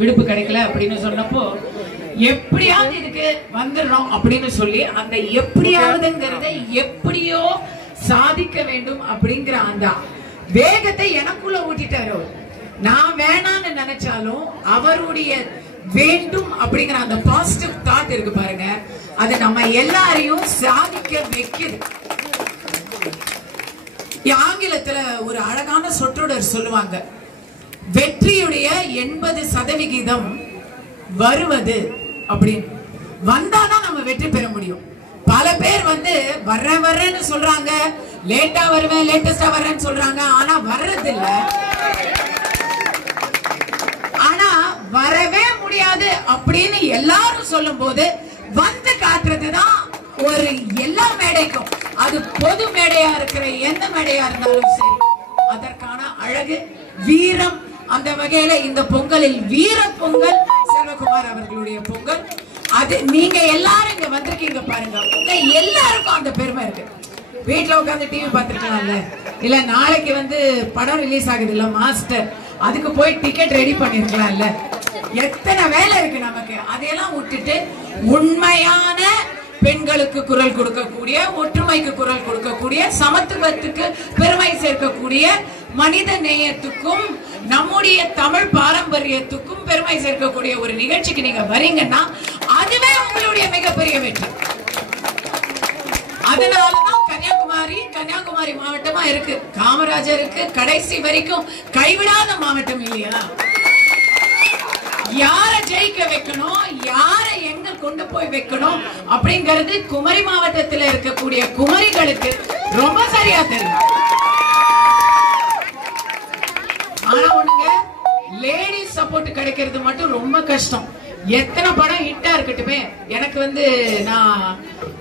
விடுப்பு கிடைக்கல அப்படின்னு சொன்னப்போ எப்படியாவது இதுக்கு வந்துடுறோம் அப்படின்னு சொல்லி அந்த எப்படியாவதுங்கிறத எப்படியோ சாதிக்க வேண்டும் அப்படிங்கிற அந்த வேகத்தை எனக்குள்ள ஊட்டிட்டாரு. நான் வேணான்னு நினைச்சாலும் அவருடைய வேண்டும் அப்படிங்கிற அந்த பாசிட்டிவ் தாட் இருக்கு பாருங்க, அது நம்ம எல்லாரையும் சாதிக்க வைக்குது. ஆங்கிலத்துல ஒரு அழகான சொற்றொடர் சொல்லுவாங்க, வெற்றியுடைய 80% வருவது அப்படின்னு. வந்தாதான் நம்ம வெற்றி பெற முடியும். பல பேர் வர்றேன்னு சொல்றாங்க, லேட்டா வருவேன் லேட்டஸ்டா வர்றேன்னு சொல்றாங்க, ஆனா வர்றது இல்ல. ஆனா வரவே முடியாது அப்படின்னு எல்லாரும் சொல்லும் போது வந்து காட்டுறதுதான் ஒரு எல்லா மேடைக்கும், அது பொது மேடையா இருக்கிற எந்த மேடையா இருந்தாலும் சரி, அதற்கான அழகு வீரம். அந்த வகையில இந்த பொங்கலில் வீர பொங்கல் செல்வகுமார் அவர்களுடைய பொங்கல். அது நீங்க எல்லாரும் இங்க வந்திருக்கீங்க பாருங்க, உங்க எல்லாருக்கும் அந்த பெருமை இருக்கு. வீட்டுல உட்காந்து டிவி பார்த்துருக்கலாம்ல, இல்ல நாளைக்கு படம் ரிலீஸ் ஆகுது இல்ல மாஸ்டர், அதுக்கு போய் டிக்கெட் ரெடி பண்ணிருக்கலாம்ல. எத்தனை வேலை இருக்கு நமக்கு. அதையெல்லாம் விட்டுட்டு உண்மையான பெண்களுக்கு குரல் கொடுக்கக்கூடிய, ஒற்றுமைக்கு குரல் கொடுக்கக்கூடிய, சமத்துவத்துக்கு பெருமை சேர்க்கக்கூடிய, மனித நேயத்துக்கும் நம்முடைய தமிழ் பாரம்பரியத்துக்கும் பெருமை சேர்க்கக்கூடிய ஒரு நிகழ்ச்சிக்கு நீங்க வரீங்கன்னா அதுவே உங்களுடைய மிகப்பெரிய வெற்றி. அதனாலதான் கன்னியாகுமரி மாவட்டமா இருக்கு. காமராஜருக்கு கடைசி வரைக்கும் கைவிடாத மாவட்டம் இல்லையா? யார ஜெயிக்க வைக்கணும், யார எங்க கொண்டு போய் வைக்கணும் அப்படிங்கிறது குமரி மாவட்டத்தில் இருக்கக்கூடிய குமரிகளுக்கு ரொம்ப சரியா தெரியும். ஆனா ஒண்ணுங்க, லேடிஸ் சப்போர்ட் கிடைக்கிறது மட்டும் ரொம்ப கஷ்டம். எத்தனை படம் ஹிட்டா இருக்கட்டுமே, எனக்கு நான்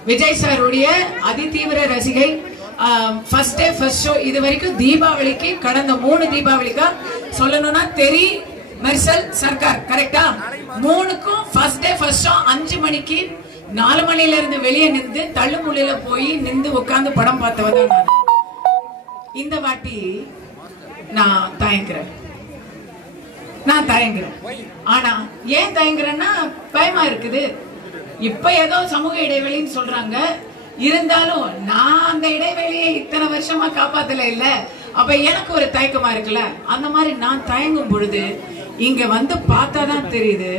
விஜய் சாருடைய அதிதீவிர ரசிகை. ஃபர்ஸ்ட் டே ஃபர்ஸ்ட் ஷோ இது வரைக்கும் தீபாவளிக்கு, கடந்த 3 தீபாவளிக்கா சொல்லணும்னா தெரி, மெர்சல், சர்க்கார், கரெக்டா? 3க்கும் ஃபர்ஸ்ட் டே ஃபர்ஸ்ட் ஷோ 5 மணிக்கு 4 மணில இருந்து வெளியே நின்று தள்ளுமுள்ளில போய் நின்று உட்கார்ந்து படம் பார்த்தவதான் நான். இந்த வாட்டி நான் தயங்குறேன். ஆனா ஏன் தயங்குறேன்னா பயமா இருக்குது. இப்ப ஏதோ சமூக இடைவெளின்னு சொல்றாங்க, இருந்தாலும் நான் அந்த இடைவெளியை இத்தனை வருஷமா காப்பாத்தல இல்ல. அப்ப எனக்கு ஒரு தயக்கமா இருக்குல்ல. அந்த மாதிரி நான் தயங்கும் பொழுது இங்க பார்த்தாதான் தெரியுது,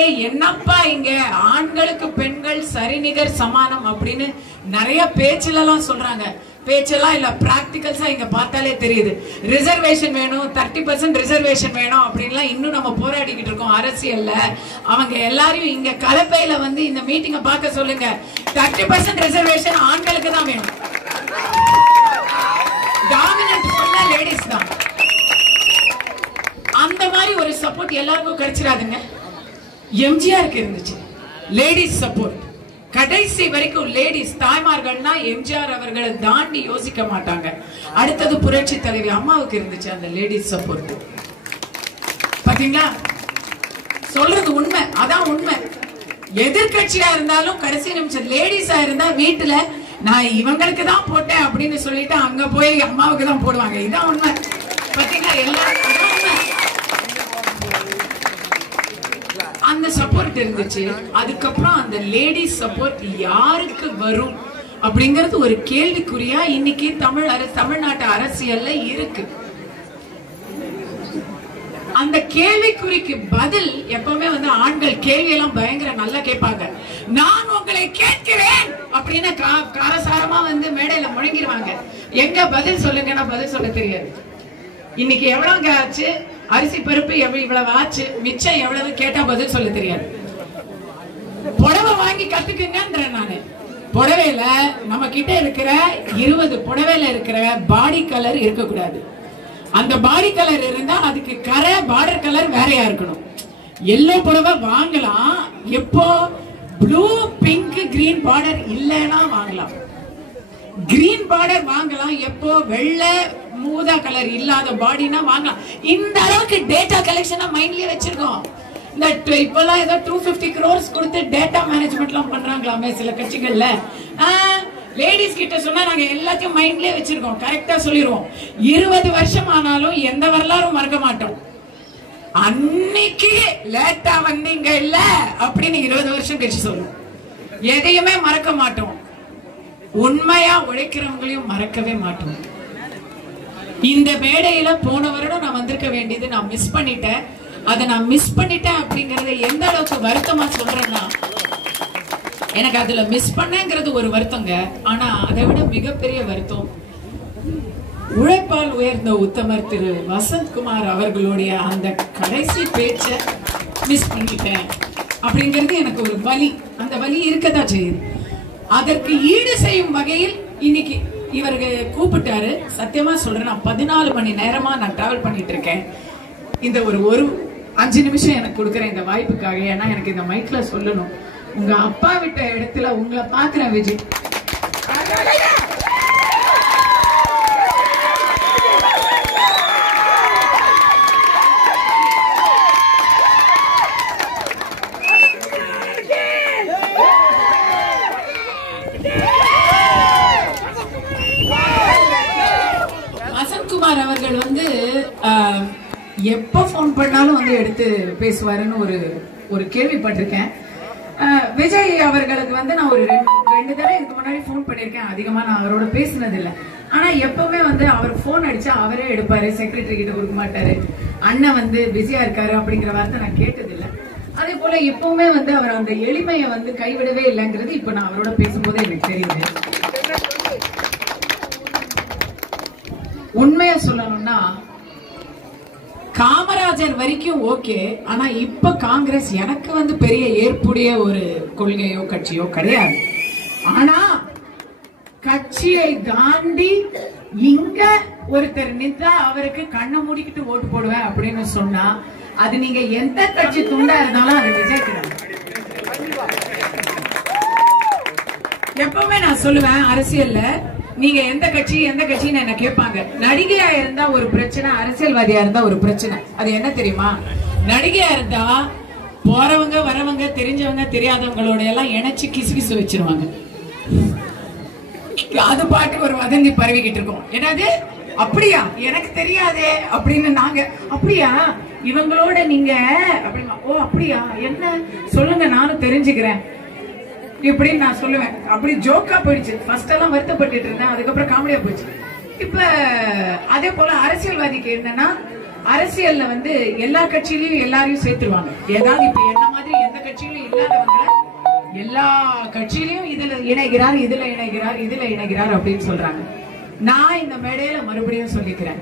ஏய் என்னப்பா இங்க ஆண்களுக்கு பெண்கள் சரிநிகர் சமானம் அப்படின்னு நிறைய பேச்சுலாம் சொல்றாங்க. பேச்செல்லாம் இல்ல, பிராக்டிகல்ஸா இங்க பார்த்தாலே தெரியுது. ரிசர்வேஷன் வேணும், 30% ரிசர்வேஷன் வேணும் அப்படின்லாம் இன்னும் நம்ம போராடிக்கிட்டு இருக்கோம் அரசியல்ல. அவங்க எல்லாரையும் இங்க கலப்பையில இந்த மீட்டிங்க பார்க்க சொல்லுங்க. 30% ரிசர்வேஷன் ஆண்களுக்கு தான் வேணும். டாமினன்ட் ஃபுல்லா லேடிஸ் தான். அந்த மாதிரி ஒரு சப்போர்ட் எல்லாருக்கும் கிடைச்சிடாதுங்க. எம்ஜிஆருக்கு இருந்துச்சு லேடிஸ் சப்போர்ட். கடைசி வரைக்கும் லேடிஸ் தாய்மார்கள்னா எம்ஜிஆர் அவர்களை தாண்டி யோசிக்க மாட்டாங்க. அடுத்தது புரட்சி தலைவி அம்மாவுக்கு இருந்துச்சு அந்த லேடிஸ் சப்போர்ட். பாத்தீங்களா, சொல்றது உண்மை, அதான் உண்மை. எதிர்கட்சியா இருந்தாலும் கடைசி நிமிஷம் லேடிஸா இருந்தா வீட்டுல நான் இவங்களுக்கு தான் போட்டேன் அப்படின்னு சொல்லிட்டு அங்க போய் அம்மாவுக்கு தான் போடுவாங்க. இதான் உண்மை. பாத்தீங்களா, எல்லாரும் அந்த சப்போர்ட் இருந்துச்சு. அதுக்கப்புறம் அந்த லேடிஸ் சப்போர்ட் யாருக்கு வரும் அப்படிங்கிறது ஒரு கேள்விக்குறியா இன்னைக்கு தமிழ்நாட்டு அரசியல்ல இருக்கு. அந்த கேள்விக்குறிக்கு பதில் எப்பவுமே ஆண்கள் கேள்வி எல்லாம் பயங்கர நல்லா கேட்பாங்க. நான் உங்களை கேட்கிறேன் அப்படின்னு காரசாரமா மேடையில முழங்கிடுவாங்க. எங்க பதில் சொல்லுங்கன்னா பதில் சொல்ல தெரியாது. இன்னைக்கு எவ்வளவு ஆச்சு, அரிசி பருப்பு இவ்வளவு ஆச்சு, மிச்சம் எவ்வளவு கேட்டா பதில் சொல்ல தெரியாது. புடவை வாங்கி கத்துக்குங்கன்ற நானு. புடவையில நம்ம கிட்ட இருக்கிற 20 புடவையில இருக்கிற பாடி கலர் இருக்கக்கூடாது. அந்த பாடி கலர் இருந்தா அதுக்கு கரை பார்டர் கலர் வேறையா இருக்கணும். எல்லோ புடவை வாங்கலாம், எப்போ ப்ளூ பிங்க் கிரீன் பார்டர் இல்லைன்னா வாங்கலாம். கிரீன் பார்டர் வாங்கலாம் எப்போ வெள்ளை மூதா கலர் இல்லாத பாடினா வாங்கலாம். இந்த அளவுக்கு டேட்டா கலெக்ஷனா மைண்ட்லயே வச்சிருக்கோம். இந்த இப்பெல்லாம் ஏதோ 250 crores கொடுத்து டேட்டா மேனேஜ்மெண்ட்லாம் பண்றாங்களாமே சில கட்சிகள்ல. லேடிஸ் கிட்ட சொன்னா நாங்க எல்லாத்தையும் மைண்ட்லயே வச்சிருக்கோம், கரெக்டா சொல்லிடுவோம். 20 வருஷம் ஆனாலும் எந்த வரலாறும் மறக்க மாட்டோம். அன்னைக்கு லேட்டா வந்தீங்க இல்ல அப்படின்னு 20 வருஷம் கழிச்சு சொல்லுவோம். எதையுமே மறக்க மாட்டோம். உண்மையா உழைக்கிறவங்களையும் மறக்கவே மாட்டோம். இந்த மேடையில போன வருடம் நான் வந்திருக்க வேண்டியது நான் மிஸ் பண்ணிட்டேன். அதை நான் மிஸ் பண்ணிட்டேன் அப்படிங்கறத எந்த அளவுக்கு வருத்தமா சொல்றேன்னா, எனக்கு அதுல மிஸ் பண்ணங்கிறது ஒரு வருத்தங்க. ஆனா அதை விட மிகப்பெரிய வருத்தம், உழைப்பால் உயர்ந்த உத்தமர் திரு வசந்த்குமார் அவர்களுடைய அந்த கடைசி பேச்சை மிஸ் பண்ணிட்டேன் அப்படிங்கிறது எனக்கு ஒரு வலி. அந்த வலி இருக்கதான் செய்யுது. அதற்கு ஈடு செய்யும் வகையில் இன்னைக்கு இவருக்கு கூப்பிட்டாரு. சத்தியமா சொல்றேன், நான் 14 மணி நேரமா நான் டிராவல் பண்ணிட்டு இருக்கேன். இந்த ஒரு 5 நிமிஷம் எனக்கு கொடுக்குற இந்த வாய்ப்புக்காக. ஏன்னா எனக்கு இந்த மைக்ல சொல்லணும். உங்க அப்பா விட்ட இடத்துல உங்களை பாக்குறேன் விஜய். வசந்த்குமார் அவர்கள் வந்து எப்ப போன் பண்ணாலும் வந்து எடுத்து பேசுவாருன்னு ஒரு கேள்விப்பட்டிருக்கேன். விஜய் அவர்களுக்கு வந்து நான் ஒரு 2 தடவை இதுக்கு முன்னாடி போன் பண்ணிருக்கேன். அதிகமா நான் அவரோட பேசினது இல்லை. ஆனா எப்பவுமே வந்து அவர் போன் அடிச்சா அவரே எடுப்பாரு, செக்ரட்டரி கிட்ட கொடுக்க மாட்டாரு. அண்ணன் வந்து பிஸியா இருக்காரு அப்படிங்கிற வார்த்தை நான் கேட்டது இல்லை. அதே போல இப்பவுமே வந்து அவர் அந்த எளிமையை வந்து கைவிடவே இல்லைங்கிறது இப்ப நான் அவரோட பேசும்போது எனக்கு தெரியுது. உண்மையா சொல்லணும்னா, காமராஜர் வரைக்கும் ஓகே. ஆனா இப்ப காங்கிரஸ் எனக்கு வந்து பெரிய ஏற்புடைய ஒரு கொள்கையோ கட்சியோ கிடையாது. ஆனா கட்சியை தாண்டி இங்க ஒருத்தர் நின்றா அவருக்கு கண்ணை மூடிக்கிட்டு ஓட்டு போடுவேன் அப்படின்னு சொன்னா, அது நீங்க எந்த கட்சி துண்டா இருந்தாலும் அது விஜய் கிடையாது. எப்பவுமே நான் சொல்லுவேன், அரசியல்ல நீங்க எந்த கட்சின்னு என்ன கேட்பாங்க. நடிகையா இருந்தா ஒரு பிரச்சனை, அரசியல்வாதியா இருந்தா ஒரு பிரச்சனை. அது என்ன தெரியுமா? நடிகையா இருந்தா போறவங்க வரவங்க தெரிஞ்சவங்க தெரியாதவங்களோட எல்லாம் இணைச்சு கிசுகிசு வச்சிருவாங்க. அது பாட்டு ஒரு வதந்தி பரவிக்கிட்டு இருக்கோம். என்னது அப்படியா, எனக்கு தெரியாதே அப்படின்னு நாங்க, அப்படியா இவங்களோட நீங்க அப்படிமா, ஓ அப்படியா என்ன சொல்லுங்க நானும் தெரிஞ்சுக்கிறேன் இப்படின்னு நான் சொல்லுவேன். அப்படி ஜோக்கா போயிடுச்சு. ஃபர்ஸ்ட் எல்லாம் வருத்தப்பட்டு இருந்தேன், அதுக்கப்புறம் காமெடியா போயிடுச்சு. இப்ப அதே போல அரசியல்வாதிக்கு என்னன்னா, அரசியல்ல வந்து எல்லா கட்சியிலயும் எல்லாரையும் சேர்த்துருவாங்க. ஏதாவது இப்ப என்ன மாதிரி எந்த கட்சியிலும் இல்லாதவங்க எல்லா கட்சியிலயும் இதுல இணைகிறார், இதுல இணைகிறார், இதுல இணைகிறார் அப்படின்னு சொல்றாங்க. நான் இந்த மேடையில மறுபடியும் சொல்லிக்கிறேன்,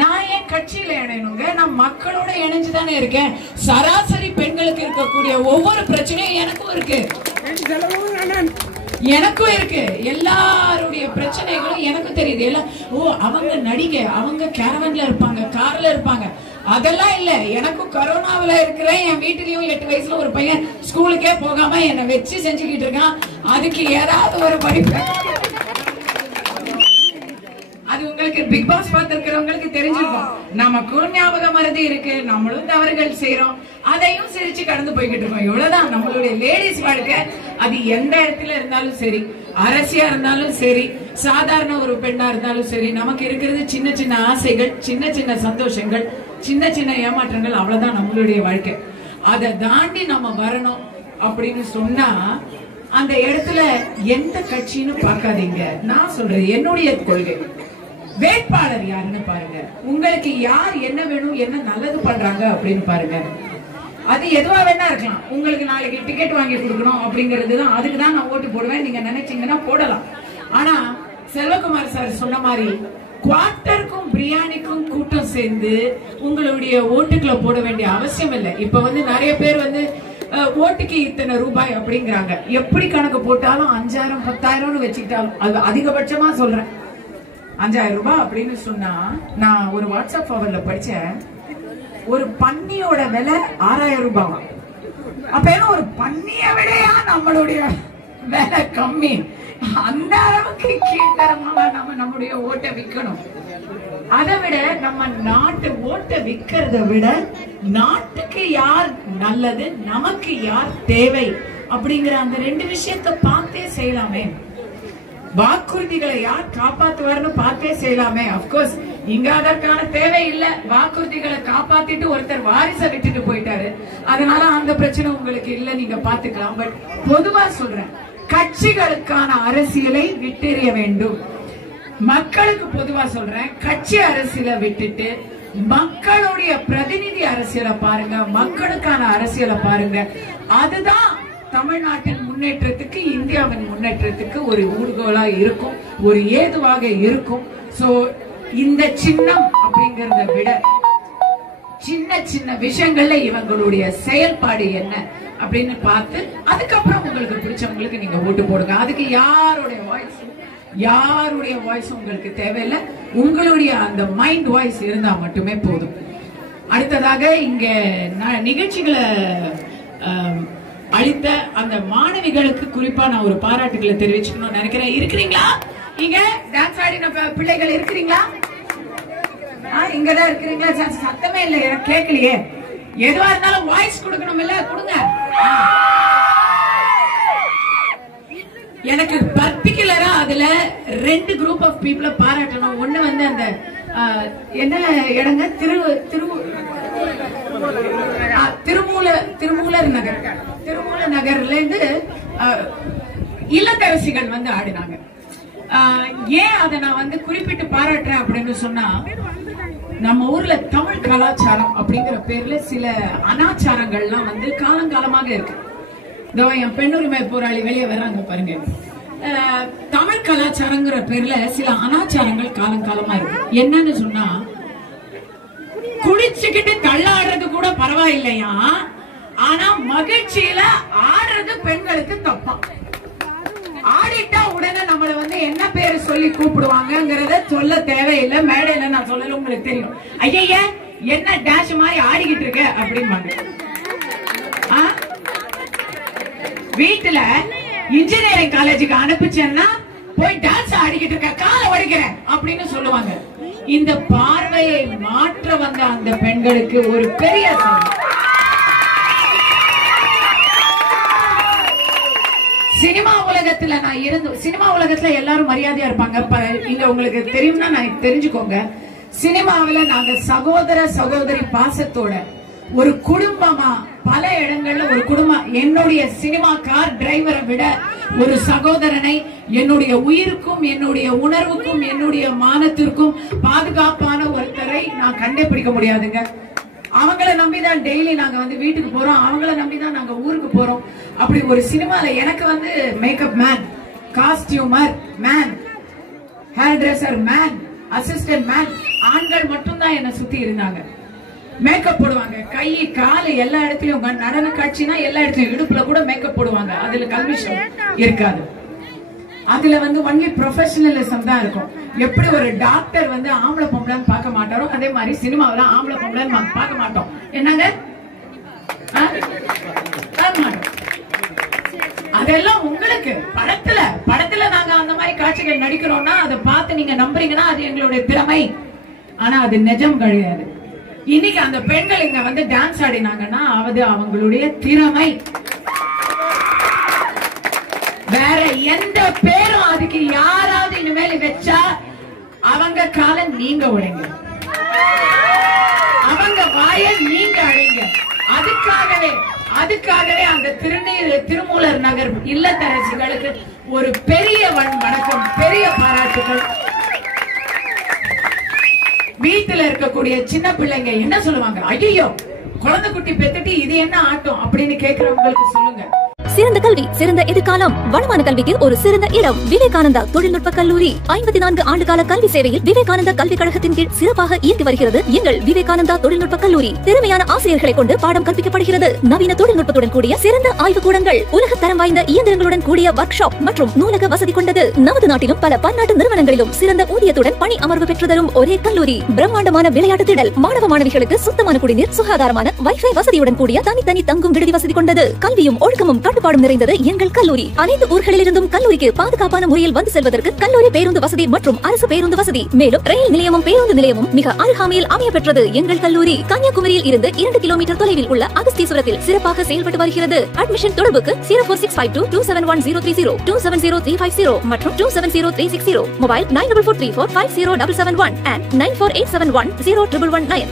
நான் ஏன் கட்சியில இணையணுங்க? நான் மக்களோட இணைஞ்சுதானே இருக்கேன். சராசரி பெண்களுக்கு இருக்கக்கூடிய ஒவ்வொரு பிரச்சனையும் எனக்கும் இருக்கு. எல்லாருடைய பிரச்சனைகளும் எனக்கு தெரியுது. எல்லாம் ஓ அவங்க நடிகை, அவங்க கேரவன்ல இருப்பாங்க, கார்ல இருப்பாங்க, அதெல்லாம் இல்ல. எனக்கும் கொரோனாவில இருக்கிறேன். என் வீட்டுலயும் 8 வயசுல ஒரு பையன் ஸ்கூலுக்கே போகாம என்ன வச்சு செஞ்சுக்கிட்டு இருக்கான். அதுக்கு ஏதாவது ஒரு படிப்பு, அது உங்களுக்கு பிக் பாஸ் பார்த்திருக்கிறவங்களுக்கு தெரிஞ்சிருக்கும். நமக்கும் ஞாபக மறதி இருக்கு, நம்மளும் தவறுகள் செய்யறோம், அதையும் சிரிச்சு கடந்து போய்கிட்டு இருக்கோம். இவ்வளவுதான் நம்மளுடைய லேடிஸ் வாழ்க்கை. அது எந்த இடத்துல இருந்தாலும் சரி, அரசியா இருந்தாலும் சரி, சாதாரண ஒரு பெண்ணா இருந்தாலும் சரி, நமக்கு இருக்கிறது சின்ன சின்ன ஆசைகள், சின்ன சின்ன சந்தோஷங்கள், சின்ன சின்ன ஏமாற்றங்கள், அவ்வளவுதான் நம்மளுடைய வாழ்க்கை. அதை தாண்டி நம்ம வரணும் அப்படின்னு சொன்னா, அந்த இடத்துல எந்த கட்சின்னு பார்க்காதீங்க. நான் சொல்றது என்னுடைய கொள்கை. வேட்பாளர் யாருன்னு பாருங்க. உங்களுக்கு யார் என்ன வேணும், என்ன நல்லது பண்றாங்க அப்படின்னு பாருங்க. அது எதுவா வேணா இருக்கலாம். உங்களுக்கு நாளைக்கு டிக்கெட் வாங்கி கொடுக்கணும் அப்படிங்கிறது தான், அதுக்கு தான் நான் ஓட்டு போடுவேன் நீங்க நினைச்சீங்கன்னா போடலாம். ஆனா செல்வகுமார் சார் சொன்ன மாதிரி குவார்ட்டருக்கும் பிரியாணிக்கும் கூட்டம் சேர்ந்து உங்களுடைய ஓட்டுக்களை போட வேண்டிய அவசியம் இல்லை. இப்ப வந்து நிறைய பேர் வந்து ஓட்டுக்கு இத்தனை ரூபாய் அப்படிங்கிறாங்க. எப்படி கணக்கு போட்டாலும் 5000 10,000 வச்சுக்கிட்டாலும், அது அதிகபட்சமா சொல்றேன், 5000 ரூபாய் அப்படின்னு சொன்னா, நான் ஒரு வாட்ஸ்அப் ஃபார்வர்ட்ல படிச்சேன், ஒரு பன்னியோட விலை 6000 ரூபாய். அப்ப ஏன்னா ஒரு பன்னிய விடையா நம்மளுடைய விலை கம்மி. அந்த அளவுக்கு கீழ்த்தரமாக நம்ம நம்முடைய ஓட்டை விற்கணும். அதை விட நம்ம நாட்டு ஓட்டை விற்கிறத விட நாட்டுக்கு யார் நல்லது, நமக்கு யார் தேவை அப்படிங்கிற அந்த 2 விஷயத்தை பார்த்தே செய்யலாமே. வாக்குறுதிகளை யார் காப்பாத்துவார்னு பார்த்தே செய்யலாமே. அப்கோர்ஸ் இங்க அதற்கான தேவை இல்ல. வாக்குறுதிகளை காப்பாத்திட்டு ஒருத்தர் வாரிசை விட்டுட்டு போயிட்டாரு, அதனால அந்த பிரச்சனை உங்களுக்கு இல்ல, நீங்க பாத்துக்கலாம். பட் பொதுவா சொல்றேன், கட்சிகளுக்கான அரசியலை விட்டெறிய வேண்டும். மக்களுக்கு பொதுவா சொல்றேன், கட்சி அரசியலை விட்டுட்டு மக்களுடைய பிரதிநிதி அரசியலை பாருங்க, மக்களுக்கான அரசியலை பாருங்க. அதுதான் தமிழ்நாட்டின் முன்னேற்றத்துக்கு, இந்தியாவின் முன்னேற்றத்துக்கு ஒரு ஊர்கோலா இருக்கும், ஒரு ஏதுவாக இருக்கும். சோ இந்த சின்னம் அப்படிங்கறத விட சின்ன சின்ன விஷயங்கள்ல இவங்களுடைய செயல்பாடு என்ன அப்படின்னு பார்த்து அதுக்கப்புறம் உங்களுக்கு பிடிச்சவங்களுக்கு நீங்க ஓட்டு போடுங்க. அதுக்கு யாருடைய வாய்ஸ் உங்களுக்கு தேவையில்லை, உங்களுடைய அந்த மைண்ட் வாய்ஸ் இருந்தா மட்டுமே போதும். அடுத்ததாக இங்க நிகழ்ச்சிகளை அளித்த அந்த மாணவிகளுக்கு குறிப்பா நான் ஒரு பாராட்டுகளை தெரிவிச்சுக்கணும்னு நினைக்கிறேன். இருக்கிறீங்களா? இங்க டான்ஸ் ஆடின பிள்ளைகள் இருக்கிறீங்களா? இங்கதான் இருக்கிறீங்களா? சத்தமே இல்லை, எனக்கு கேட்கலையே. எதுவா இருந்தாலும் வாய்ஸ் கொடுக்கணும் இல்ல, கொடுங்க. எனக்கு பர்டிகுலரா அதுல 2 குரூப் ஆஃப் பீப்புளை பாராட்டணும். ஒண்ணு வந்து அந்த என்ன இடங்க, திருமூலர் நகர்ல இருந்து இல்லத்தரசிகள் வந்து ஆடினாங்க. ஏன் அதை நான் வந்து குறிப்பிட்டு பாராட்டுறேன் அப்படின்னு சொன்னா, நம்ம ஊர்ல தமிழ் கலாச்சாரம் அப்படிங்கிற பேர்ல சில அனாச்சாரங்கள்லாம் வந்து காலங்காலமாக இருக்கு. இதோ என் பெண்ணுரிமை போராளி வெளியே வர்றாங்க பாருங்க. தமிழ் கலாச்சாரங்கிற பேர்ல சில அனாச்சாரங்கள் காலங்காலமா இருக்கு. என்னன்னு சொன்னா, குளிச்சுக்கிட்டு தள்ளாடுறது கூட பரவாயில்லையா, ஆனா மகிழ்ச்சியில ஆடுறது பெண்களுக்கு தப்பா. ஆடிட்டா உடனே நம்மள வந்து என்ன பேரு சொல்லி கூப்பிடுவாங்கங்கறத சொல்ல தேவையில்லை, மேடையில நான் சொல்லல, உங்களுக்கு தெரியும். ஐய என்ன டேஷ் மாதிரி ஆடிக்கிட்டு இருக்க அப்படிம்பாங்க. வீட்டுல இன்ஜினியரிங் காலேஜுக்கு அனுப்பிச்சேன்னா போய் டான்ஸ் ஆடிக்கிட்டு இருக்க, காலை ஒடிக்கிறேன் அப்படின்னு சொல்லுவாங்க. இந்த பார்வையை மாற்ற வந்த அந்த பெண்களுக்கு ஒரு பெரிய சினிமா உலகத்துல நான் சினிமா உலகத்துல எல்லாரும் மரியாதையா இருப்பாங்க. இங்க உங்களுக்கு தெரியும்னா நான் தெரிஞ்சுக்கோங்க, சினிமாவில நாங்க சகோதர சகோதரி பாசத்தோட ஒரு குடும்பமா பல இடங்கள்ல ஒரு குடும்பம், என்னுடைய சினிமா கார் டிரைவரை விட ஒரு சகோதரனை என்னுடைய உயிருக்கும் என்னுடைய உணர்வுக்கும் என்னுடைய மானத்திற்கும் பாதுகாப்பான ஒருத்தரை நான் கண்டுபிடிக்க முடியாதுங்க. அவங்கள நம்பிதான் டெய்லி நாங்க வந்து வீட்டுக்கு போறோம், அவங்கள நம்பிதான் நாங்க ஊருக்கு போறோம். அப்படி ஒரு சினிமால எனக்கு வந்து makeup man, costumer man, hairdresser man, assistant man, ஆண்கள் மட்டும்தான் என்ன சுத்தி இருந்தாங்க. மேக்கப் போடுவாங்க, கை காலு எல்லா இடத்துலயும். நடன காட்சினா எல்லா இடத்துலயும் இடுப்புல கூட மேக்கப் போடுவாங்க. அதுல கல்விஷம் இருக்காது. அதுல வந்து ஒன்லி ப்ரொஃபஷனலிசம் தான் இருக்கும். எப்படி ஒரு டாக்டர் வந்து ஆம்பளை பொம்பளைன்னு பார்க்க மாட்டாரோ, அதே மாதிரி சினிமாவில ஆம்பளை பொம்பளைன்னு பார்க்க மாட்டோம். என்னங்க, அதெல்லாம் உங்களுக்கு படத்துல நாங்க அந்த மாதிரி காட்சிகள் நடிக்கிறோம்னா அதை பார்த்து நீங்க நம்புறீங்கன்னா அது எங்களுடைய திறமை. ஆனா அது நிஜம் கிடையாது. இன்னைக்கு அந்த பெண்கள் இங்க வந்து டான்ஸ் ஆடினாங்கன்னா அது அவங்களுடைய திறமை. வேற எந்த பேரும் அதுக்கு யாராவது இனிமேல் வச்சா அவங்க காலை நீங்க உடைங்க, அவங்க வாய நீங்க அடைங்க. அதுக்காகவே அந்த திருமூலர் நகர் இல்லத்தரசிகளுக்கு ஒரு பெரிய வணக்கம், பெரிய பாராட்டுகள். வீட்டுல இருக்கக்கூடிய சின்ன பிள்ளைங்க என்ன சொல்லுவாங்க, ஐயோ குழந்தை குட்டி பெத்துட்டு இது என்ன ஆட்டம் அப்படின்னு கேக்குறவங்களுக்கு சொல்லுங்க. சிறந்த கல்வி, சிறந்த எதிர்காலம், வளமான கல்விக்கு ஒரு சிறந்த இடம். விவேகானந்தா தொழில்நுட்ப கல்லூரி 54 ஆண்டுகால கல்வி சேவையில் விவேகானந்தா கல்விக் கழகத்தின் கீழ் சிறப்பாக இயங்கி வருகிறது எங்கள் விவேகானந்தா தொழில்நுட்ப கல்லூரி. திறமையான ஆசிரியர்களை கொண்டு பாடம் கற்பிக்கப்படுகிறது. நவீன தொழில்நுட்பத்துடன் கூடிய சிறந்த ஆய்வு கூடங்கள், உலக தரம் வாய்ந்த இயந்திரங்களுடன் கூடிய ஒர்க் ஷாப் மற்றும் நூலக வசதி கொண்டது. நமது நாட்டிலும் பல பன்னாட்டு நிறுவனங்களிலும் சிறந்த ஊதியத்துடன் பணி அமர்வு பெற்று தரும் ஒரே கல்லூரி. பிரம்மாண்டமான விளையாட்டு திடல், மாணவ மாணவிகளுக்கு சுத்தமான குடிநீர், சுகாதாரமான வைஃபை வசதியுடன் கூடிய தனித்தனி தங்கும் விடுதி வசதி கொண்டது. கல்வியும் ஒழுக்கமும் கட்டுப்பாடு ஈடுபாடும் நிறைந்தது எங்கள் கல்லூரி. அனைத்து ஊர்களிலிருந்தும் கல்லூரிக்கு பாதுகாப்பான முறையில் வந்து செல்வதற்கு கல்லூரி பேருந்து வசதி மற்றும் அரசு பேருந்து வசதி, மேலும் ரயில் நிலையமும் பேருந்து நிலையமும் மிக அருகாமையில் அமைய பெற்றது எங்கள் கல்லூரி. கன்னியாகுமரியில் இருந்து 2 கிலோமீட்டர் தொலைவில் உள்ள அகஸ்தீஸ்வரத்தில் சிறப்பாக செயல்பட்டு வருகிறது. அட்மிஷன் தொடர்புக்கு 04652271030, 270350 மற்றும் 270360, மொபைல் 9443450771 and 9487101119.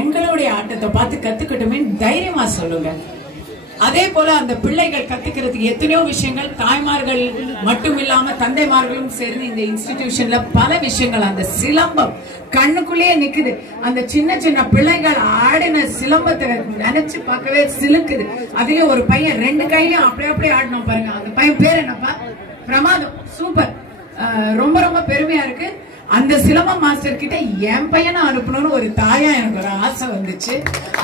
எங்களுடைய ஆட்டத்தை பார்த்து கத்துக்கிட்டுமே தைரியமா சொல்லுங்க. அதே போல அந்த பிள்ளைகள் கத்துக்கிறதுக்கு எத்தனையோ விஷயங்கள் தாய்மார்கள் மட்டும் இல்லாம தந்தைமார்களும் சேர்ந்து இந்த இன்ஸ்டிடியூஷன்ல பல விஷயங்கள், அந்த சிலம்பம் கண்ணுக்குள்ளேயே நிக்குது. அந்த சின்ன சின்ன பிள்ளைகள் ஆடின சிலம்பத்தை நினைச்சு பார்க்கவே சிலுக்குது. அதுலயும் ஒரு பையன் 2 கையிலும் அப்படியே ஆடணும் பாருங்க. அந்த பையன் பேர் என்னப்பா? பிரமாதம். சூப்பர். ரொம்ப ரொம்ப பெருமையா இருக்கு. அந்த சிலம்பம் மாஸ்டர் கிட்ட என் பையனை அனுப்பணும்னு ஒரு தாயா எனக்கு ஒரு ஆசை வந்துச்சு.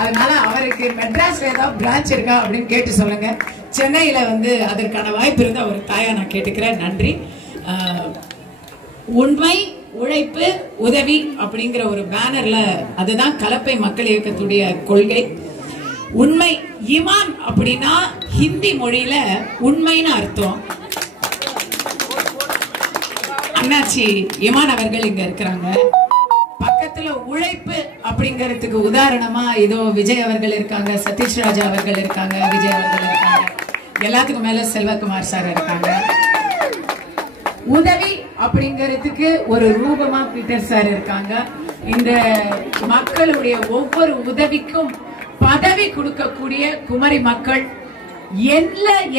அதனால அவருக்கு மெட்ராஸ்ல ஏதாவது பிரான்ச் இருக்கா அப்படின்னு கேட்டு சொல்லுங்க. சென்னையில அதற்கான வாய்ப்பு இருந்தா ஒரு தாயா நான் கேட்டுக்கிறேன். நன்றி. உண்மை, உழைப்பு, உதவி அப்படிங்கிற ஒரு பேனர்ல, அதுதான் கலப்பை மக்கள் இயக்கத்துடைய கொள்கை. உண்மை, ஈமான் அப்படின்னா ஹிந்தி மொழியில உண்மைன்னு அர்த்தம். அண்ணாச்சி ஈமான் அவர்கள் இங்க இருக்கிறாங்க. பக்கத்துல உழைப்பு அப்படிங்கறதுக்கு உதாரணமா இதோ விஜய் அவர்கள் இருக்காங்க, சதீஷ் ராஜா அவர்கள் இருக்காங்க, விஜய் அவர்கள் இருக்காங்க, எல்லாத்துக்கும் மேல செல்வகுமார் சார் இருக்காங்க. உதவி அப்படிங்கறதுக்கு ஒரு ரூபமா பீட்டர் சார் இருக்காங்க. இந்த மக்களுடைய ஒவ்வொரு உதவிக்கும் பதவி கொடுக்கக்கூடிய குமரி மக்கள்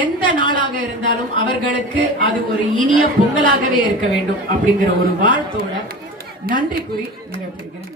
எந்த நாளாக இருந்தாலும் அவர்களுக்கு அது ஒரு இனிய பொங்கலாகவே இருக்க வேண்டும் அப்படிங்கிற ஒரு வாழ்த்தோட நன்றி கூறி நிறைவு பெறுகிறேன்.